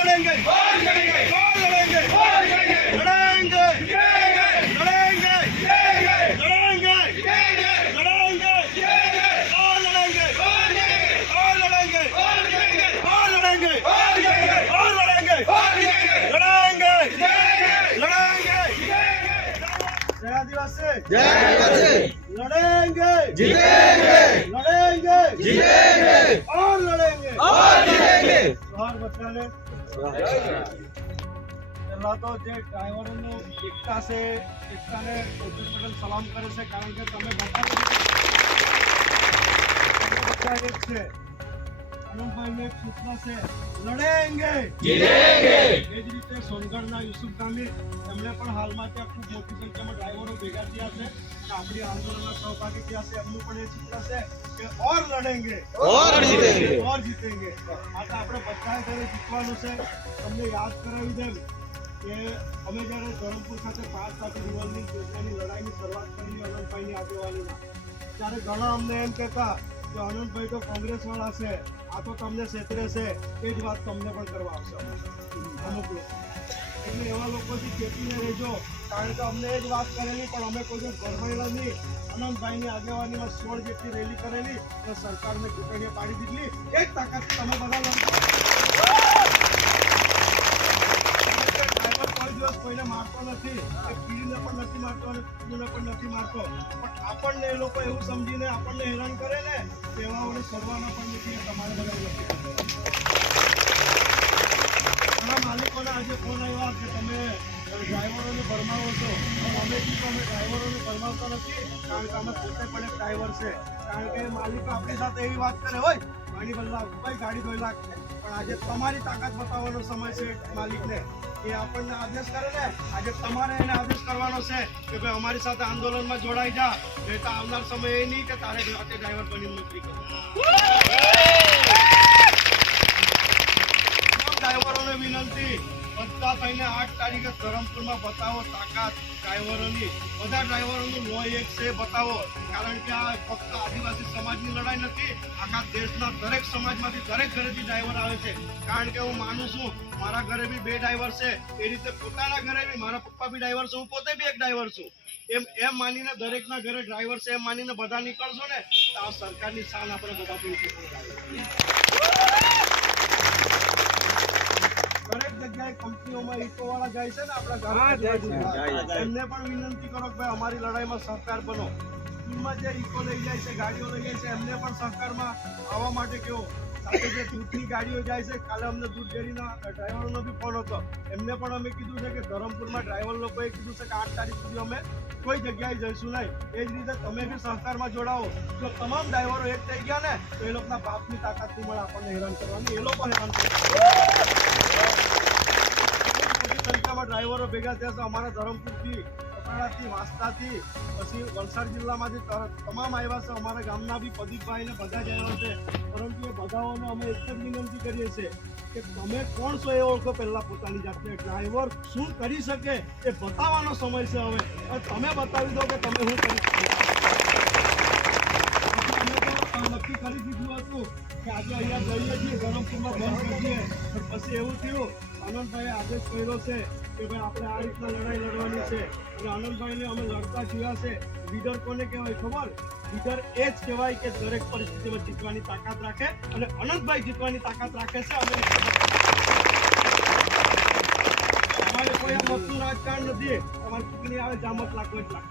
लड़ेंगे कौन लड़ेंगे कौन लड़ेंगे कौन लड़ेंगे लड़ेंगे लड़ेंगे लड़ेंगे लड़ेंगे लड़ेंगे कौन लड़ेंगे कौन लड़ेंगे कौन लड़ेंगे कौन लड़ेंगे कौन लड़ेंगे कौन लड़ेंगे कौन लड़ेंगे कौन लड़ेंगे लड़ेंगे लड़ेंगे जय आदिवासी जय आदिवासी लड़ेंगे जीतेंगे लड़ेंगे जीतेंगे और लड़ेंगे और लड़ेंगे सुहाग बचाने પહેલા તો જે ડ્રાઈવરોનું એકતા છે, એકતાને ઉદ્યોગ પટેલ સલામ કરે છે, કારણ કે તમે બધા એક છે. અનંતભાઈને સૂત્ર છે લડેંગે. એ જ રીતે સોનગઢના યુસુફ ગાંધી પણ હાલમાં ત્યાં ખૂબ મોટી ભેગા થયા છે. આપણી આંદોલનના સહભાગી થયા છે. એમનું પણ એ સૂત્ર છે કે ઓર લડેંગે. ઓર ઓર જીતેંગે. આ તો આપણે બધાએ ઘરે જીતવાનું છે તમને યાદ કરાવી દેમ કે અમે જ્યારે ધરમપુર ખાતે પાંચ સાથે દિવસની યોજનાની લડાઈની શરૂઆત કરી અનંતભાઈની આગેવાનીમાં ત્યારે ઘણા અમને એમ કહેતા કે અનંતભાઈ તો કોંગ્રેસ વાળા છે, આ તો તમને છેતરે છે, એ જ વાત તમને પણ કરવા આવશે. અમુક લોકો. એટલે એવા લોકોથી ચેતીને રહેજો, કારણ કે અમને એ જ વાત કરેલી, પણ અમે કોઈ દિવસ નહીં. અનંતભાઈની આગેવાનીમાં સોળ જેટલી રેલી કરેલી, અને સરકારને ચૂંટણીઓ પાડી દીધી એ જ તાકાતથી તમે બધા લડો ડ્રાઈવર કોઈ દિવસ કોઈને મારતો નથી કે કીડીને પણ નથી મારતો અને કૂતરાને પણ નથી મારતો. પણ આપણને એ લોકો એવું સમજીને આપણને હેરાન કરે ને તેવાઓને કરવાના પણ નથી તમારે બધા ઘણા માલિકોના આજે ફોન આવ્યા કે તમે ડ્રાઈવરોને ભરમાવો છો. પણ અમે કીધું અમે ડ્રાઈવરોને ભરમાવતા નથી, કારણ કે અમે પોતે પણ એક ડ્રાઈવર છે. કારણ કે માલિકો આપણી સાથે એવી વાત કરે હોય ગાડી બદલાવ ભાઈ, ગાડી ધોઈ લાખ પણ આજે તમારી તાકાત બતાવવાનો સમય છે માલિકને. એ આપણને આદેશ કરે ને, આજે તમારે એને આદેશ કરવાનો છે કે ભાઈ અમારી સાથે આંદોલનમાં જોડાઈ જા, નહીં તો આવનાર સમય નહીં કે તારે જાતે ડ્રાઈવર બની નોકરી કરો ડ્રાઈવરોને વિનંતી બધા થઈને આઠ તારીખે ધરમપુરમાં બતાવો તાકાત ડ્રાઈવરોની. બધા ડ્રાઈવરોનું લો એક છે, બતાવો. કારણ કે આ ફક્ત આદિવાસી સમાજની લડાઈ નથી, આખા દેશના દરેક સમાજમાંથી દરેક ઘરેથી ડ્રાઈવર આવે છે. કારણ કે હું માનું છું, મારા ઘરે બી બે ડ્રાઈવર છે. એ રીતે પોતાના ઘરે બી મારા પપ્પા બી ડ્રાઈવર છે, હું પોતે બી એક ડ્રાઈવર છું. એમ એમ માનીને દરેકના ઘરે ડ્રાઈવર છે, એમ માનીને બધા નીકળશો ને, તો આ સરકારની શાન આપણે બધા પીશું જાય છે ને આપણા એમને પણ વિનંતી કરો કે ભાઈ અમારી લડાઈમાં સહકાર બનો. ટીમમાં જે ઇકો લઈ જાય છે ગાડીઓ લઈ જાય છે એમને પણ સહકારમાં આવવા માટે કહો. સાથે જે દૂધની ગાડીઓ જાય છે કાલે અમને દૂધ ડેરીના ડ્રાઈવરનો બી ફોન હતો. એમને પણ અમે કીધું છે કે ધરમપુરમાં ડ્રાઈવર લોકોએ કીધું છે કે આઠ તારીખ સુધી અમે કોઈ જગ્યાએ જઈશું નહીં. એ જ રીતે તમે બી સંસ્કારમાં જોડાવો જો તમામ ડ્રાઈવરો એક થઈ ગયા ને તો એ લોકોના બાપની તાકાત નહીં મળે આપણને હેરાન કરવાની. એ લોકો હેરાન કરે મોટી ડ્રાઈવરો ભેગા થયા છે અમારા ધરમપુરથી કપરાડાથી વાંસદાથી, પછી વલસાડ જિલ્લામાંથી તમામ આવ્યા છે. અમારા ગામના બી પ્રદીપભાઈને બધા જ આવ્યા છે. પરંતુ એ બધાઓને અમે એક જ વિનંતી કરીએ છીએ કે તમે કોણ છો એ ઓળખો પહેલાં પોતાની જાતને. ડ્રાઈવર શું કરી શકે એ બતાવવાનો સમય છે હવે. અને તમે બતાવી દો કે તમે શું કરી નક્કી કરી દીધું હતું કે આજે અહીંયા જઈએ છીએ, ધરમપુરમાં બંધ કરીએ. પછી એવું થયું આનંદભાઈએ આદેશ કર્યો છે કે ભાઈ આપણે આ રીતના લડાઈ લડવાની છે. અને આનંદભાઈને અમે લડતા જોયા છે. લીડર કોને કહેવાય ખબર? લીડર એ જ કહેવાય કે દરેક પરિસ્થિતિમાં જીતવાની તાકાત રાખે અને અનંતભાઈ જીતવાની તાકાત રાખે છે. અમે અમારે કોઈ મતનું રાજકારણ નથી. તમારી ચૂંટણી આવે, જામત લાગવા જ લાખ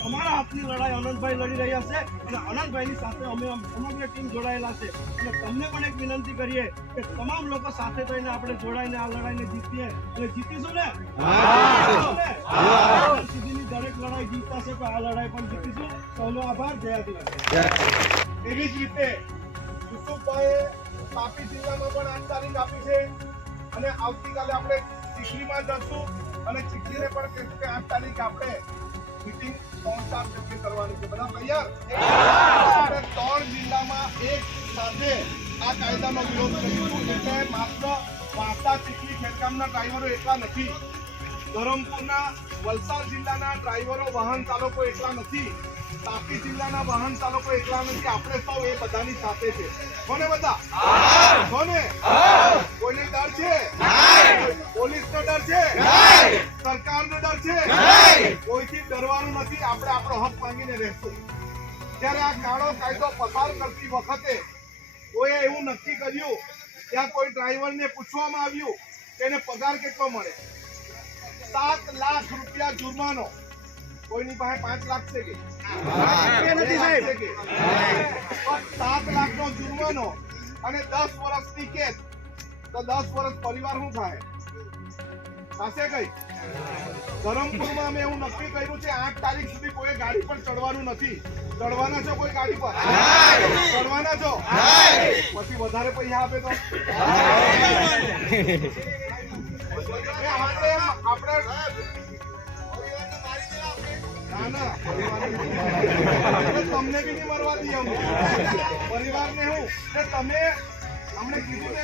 તમારા હાથની લડાઈ અનંતભાઈ લડી રહ્યા છે અને અનંતભાઈની સાથે અમે સમગ્ર ટીમ જોડાયેલા છે. અને તમને પણ એક વિનંતી કરીએ કે તમામ લોકો સાથે થઈને આપણે જોડાઈને આ લડાઈને જીતીએ અને જીતીશું ને? સુધીની દરેક લડાઈ જીતતા છે પણ આ લડાઈ પણ જીતીશું. સૌનો આભાર. જય આદિવાસી. એવી જ રીતે યુસુફભાઈએ તાપી જિલ્લામાં પણ આઠ તારીખ આપી છે. અને આવતીકાલે આપણે ચીખલીમાં જશું અને ચીખલીને પણ કહીશું કે આઠ તારીખ આપણે મીટિંગ કરવાની છે. બધા તૈયાર ત્રણ જિલ્લામાં એક સાથે આ કાયદાનો વિરોધ કરીશું. એટલે માત્ર વાંસદા ચીખલી ખેરગામના ડ્રાઈવરો એટલા નથી. ધરમપુરના વલસાડ જિલ્લાના ડ્રાઈવરો વાહન ચાલકો એટલા નથી. તાપી જિલ્લાના વાહન ચાલકો એટલા નથી. આપણે સૌ એ બધાની સાથે છે. કોને બધા? કોને? કોઈને ડર છે? સરકારનો ડર છે. કોઈથી ડરવાનું નથી આપણે આપણો હક માંગીને રહેશું. ત્યારે આ કાળો કાયદો પસાર કરતી વખતે કોઈએ એવું નક્કી કર્યું ત્યાં કોઈ ડ્રાઈવરને પૂછવામાં આવ્યું કે એને પગાર કેટલો મળે? સાત લાખ રૂપિયા જુર્માનો. કોઈની પાસે પાંચ લાખ છે કે? સાત લાખ નો જુર્માનો અને દસ વર્ષ વર્ષની કેસ. તો દસ વર્ષ પરિવાર શું થાય? થશે કઈ? ધરમપુરમાં અમે એવું નક્કી કર્યું છે, આઠ તારીખ સુધી કોઈ ગાડી પર ચડવાનું નથી. ચડવાના છો કોઈ ગાડી પર? ચડવાના છો? પછી વધારે પૈસા આપે તો? આપણે તમને બી નહીં મરવા પરિવારને હું, કે તમે અમને કીધું ને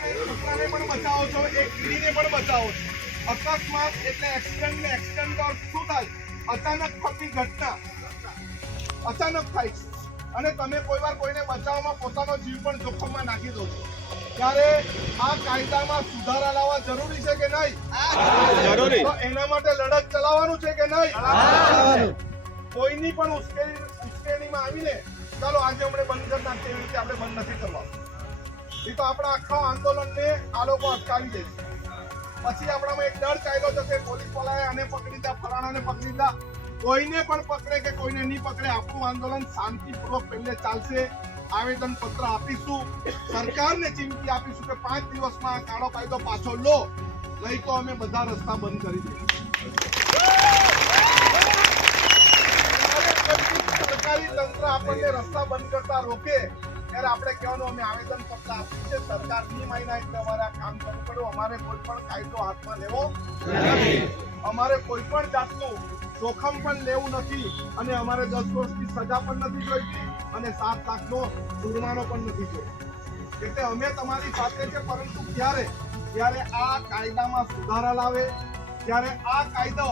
પણ બચાવો છો, એક કીડીને પણ બચાવો છો. અકસ્માત એટલે એક્સિડન્ટ ને એક્સિડન્ટ શું થાય? અચાનક થતી ઘટના. અચાનક થાય. છે અને તમે કોઈ વાર કોઈને બચાવવામાં પોતાનો જીવ પણ જોખમમાં નાખી દો છો. ત્યારે આ કાયદામાં સુધારા લાવવા જરૂરી છે કે નહીં? જરૂરી. તો એના માટે લડત ચલાવવાનું છે કે નહીં? કોઈની પણ ઉશ્કેરી ઉશ્કેરણીમાં આવીને ચાલો આજે અમને બંધ કરી નાખીએ એવી રીતે આપણે બંધ નથી કરવા એ તો આપણા આખા આંદોલનને આ લોકો અટકાવી દે છે. પછી આપણામાં એક ડર ચાલ્યો જશે પોલીસ વાળાએ આને પકડી દીધા ફલાણાને પકડી લીધા. કોઈને પણ પકડે કે કોઈને નહીં પકડે, આપણું આંદોલન શાંતિપૂર્વક પહેલે ચાલશે. આવેદન પત્ર આપીશું. સરકારને ચીમકી આપીશું કે પાંચ દિવસમાં કાળો કાયદો પાછો લો. નહીં તો અમે બધા રસ્તા બંધ કરી દઈશું. સરકારી તંત્ર આપણને રસ્તા બંધ કરતા રોકે. ત્યારે આપણે કહેવાનું, અમે આવેદન પત્ર આપ્યું છે સરકારની મહિના એટલે અમારે કામ કરવું પડ્યું અમારે કોઈ પણ કાયદો હાથમાં લેવો અમારે કોઈ પણ જાતનું જોખમ પણ લેવું નથી અને અમારે દસ વર્ષની સજા પણ નથી જોઈતી અને સાત લાખનો જુર્માનો પણ નથી જોઈતો. એટલે અમે તમારી સાથે છે, પરંતુ ક્યારે? જ્યારે આ કાયદામાં સુધારા લાવે, ત્યારે આ કાયદો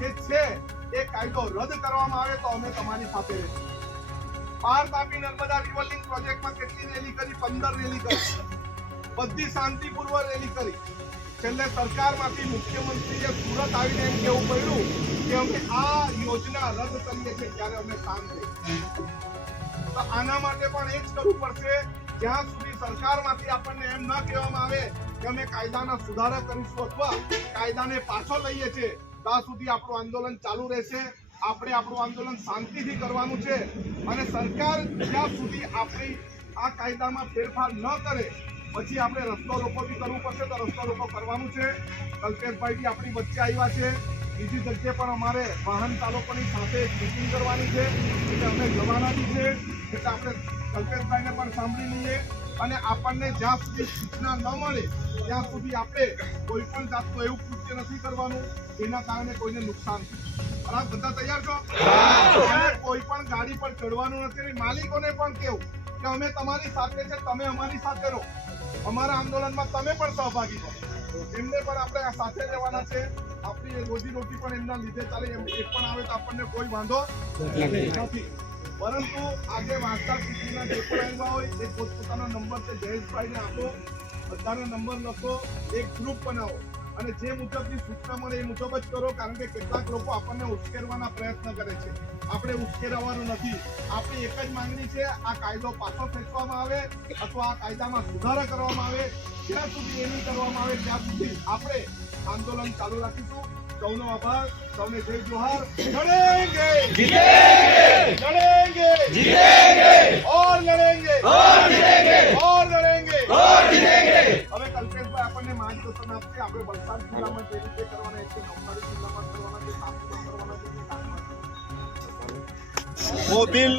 જે છે, એ કાયદો રદ કરવામાં આવે તો અમે તમારી સાથે રહીશું. પાર તાપી નર્મદા રિવરલિંગ પ્રોજેક્ટમાં કેટલી રેલી કરી? પંદર રેલી કરી. બધી શાંતિપૂર્વક રેલી કરી. છેલ્લે સરકારમાંથી મુખ્યમંત્રીએ સુરત આવીને એમ કેવું પડ્યું કે અમે આ યોજના રદ કરીએ છીએ ત્યારે અમે શાંત થઈ તો આના માટે પણ એ જ કરવું પડશે. જ્યાં સુધી સરકારમાંથી આપણને એમ ન કહેવામાં આવે કે અમે કાયદાના સુધારા કરીશું અથવા કાયદાને પાછો લઈએ છીએ, ત્યાં સુધી આપણું આંદોલન ચાલુ રહેશે. આપણે આપણું આંદોલન શાંતિથી કરવાનું છે અને સરકાર જ્યાં સુધી આપણી આ કાયદામાં ફેરફાર ન કરે, પછી આપણે રસ્તો રોકો બી કરવું પડશે તો રસ્તો રોકો કરવાનું છે. કલ્પેશભાઈ બી આપણી વચ્ચે આવ્યા છે. બીજી જગ્યાએ પણ અમારે વાહન ચાલકોની સાથે મિટિંગ કરવાની છે. એટલે અમે જવાના બી છે. એટલે આપણે કલ્પેશભાઈને પણ સાંભળી લઈએ અને આપણને જ્યાં સુધી સૂચના ન મળે, ત્યાં સુધી આપણે કોઈ પણ જાતનું એવું કૃત્ય નથી કરવાનું એના કારણે કોઈને નુકસાન થાય. બરાબર બધા તૈયાર છો? કોઈ પણ ગાડી પર ચડવાનું નથી માલિકોને પણ કેવું કે અમે તમારી સાથે છે તમે અમારી સાથે રહો. અમારા આંદોલનમાં તમે પણ સહભાગી છો. એમને પણ આપણે આ સાથે રહેવાના છે. આપણી રોજી રોટી પણ એમના લીધે ચાલે એમ એ પણ આવે તો આપણને કોઈ વાંધો નથી. પરંતુ આજે વાંચતા સુધીના જે પણ આવ્યા હોય એ પોતપોતાનો નંબર છે જયેશભાઈને આપો. બધાનો નંબર લખો. એક ગ્રુપ બનાવો. અને જે મુજબની સૂચના મળે એ મુજબ જ કરો કારણ કે કેટલાક લોકો આપણને ઉશ્કેરવાના પ્રયત્ન કરે છે આપણે ઉશ્કેરવાનું નથી આપણી એક જ માંગણી છે આ કાયદો પાછો ખેંચવામાં આવે અથવા આ કાયદામાં સુધારા કરવામાં આવે જ્યાં સુધી એ નહીં કરવામાં આવે ત્યાં સુધી આપણે આંદોલન ચાલુ રાખીશું સૌનો આભાર સૌને જય જોહાર લડેંગે લડેંગે और लड़ेंगे और जीतेंगे और लड़ेंगे और जीतेंगे હવે કલ્પેશભાઈ આપણને માર્ગદર્શન આપશે આપણે વલસાડ જિલ્લામાં જે રીતે કરવાના છે નવસારી જિલ્લામાં કરવાના છે સાપુતારા કરવાના છે કે वो बिल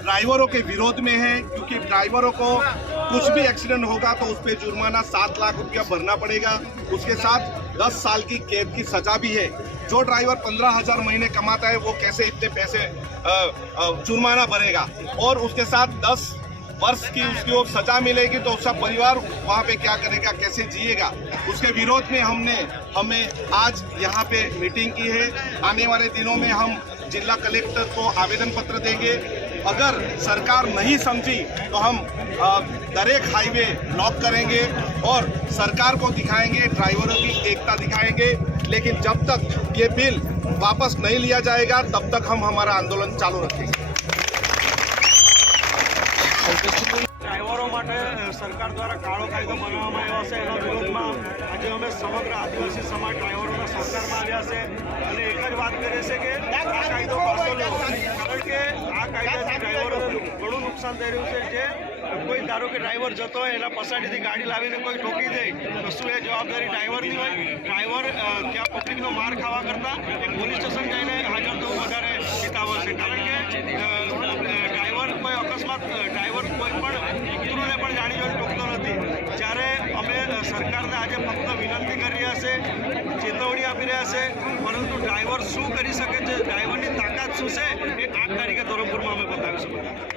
ड्राइवरों के विरोध में है क्योंकि ड्राइवरों को कुछ भी एक्सीडेंट होगा तो उस पर जुर्माना सात लाख रुपया भरना पड़ेगा उसके साथ दस साल की कैद की सजा भी है जो ड्राइवर पंद्रह हजार महीने कमाता है वो कैसे इतने पैसे अ, अ, जुर्माना भरेगा और उसके साथ दस वर्ष की उसकी वो सजा मिलेगी तो उसका परिवार वहाँ पे क्या करेगा, कैसे जिएगा? उसके विरोध में हमने, हमें आज यहाँ पे मीटिंग की है। आने वाले दिनों में हम जिला कलेक्टर को आवेदन पत्र देंगे। अगर सरकार नहीं समझी तो हम दरेक हाईवे ब्लॉक करेंगे और सरकार को दिखाएँगे, ड्राइवरों की एकता दिखाएँगे। लेकिन जब तक ये बिल वापस नहीं लिया जाएगा, तब तक हम हमारा आंदोलन चालू रखेंगे। ડ્રાઈવરો માટે સરકાર દ્વારા કાળો કાયદો બનાવવામાં આવ્યો છે. એના વિરોધમાં આજે અમે સમગ્ર આદિવાસી સમાજ ડ્રાઈવરોના સરકારમાં આવ્યા છે. અને એક જ વાત કરીએ છીએ કે આ કાયદો પાછો લેવો. કારણ કે આ કાયદાથી ડ્રાઈવરોને ઘણું નુકસાન થઈ રહ્યું છે. જે કોઈ ધારો કે ડ્રાઈવર જતો હોય, એના પછાડીથી ગાડી લાવીને કોઈ ઠોકી દે, તો શું એ જવાબદારી ડ્રાઈવરની હોય? ડ્રાઈવર ત્યાં પબ્લિકનો માર ખાવા કરતાં એ પોલીસ સ્ટેશન જઈને હાજર થવું વધારે હિતાવહ છે કારણ કે અ, ડ્રાઈવર કોઈ અકસ્માત ડ્રાઈવર કોઈ પણ કૂતરોને પણ જાણી જોઈને ટોકતો નથી જ્યારે અમે અ, સરકારને આજે ફક્ત વિનંતી કરી રહ્યા છે ચેતવણી આપી રહ્યા છે, પરંતુ ડ્રાઈવર શું કરી શકે છે, ડ્રાઈવરની તાકાત શું છે, એ આઠ તારીખે ધોરણપુરમાં અમે બતાવીશું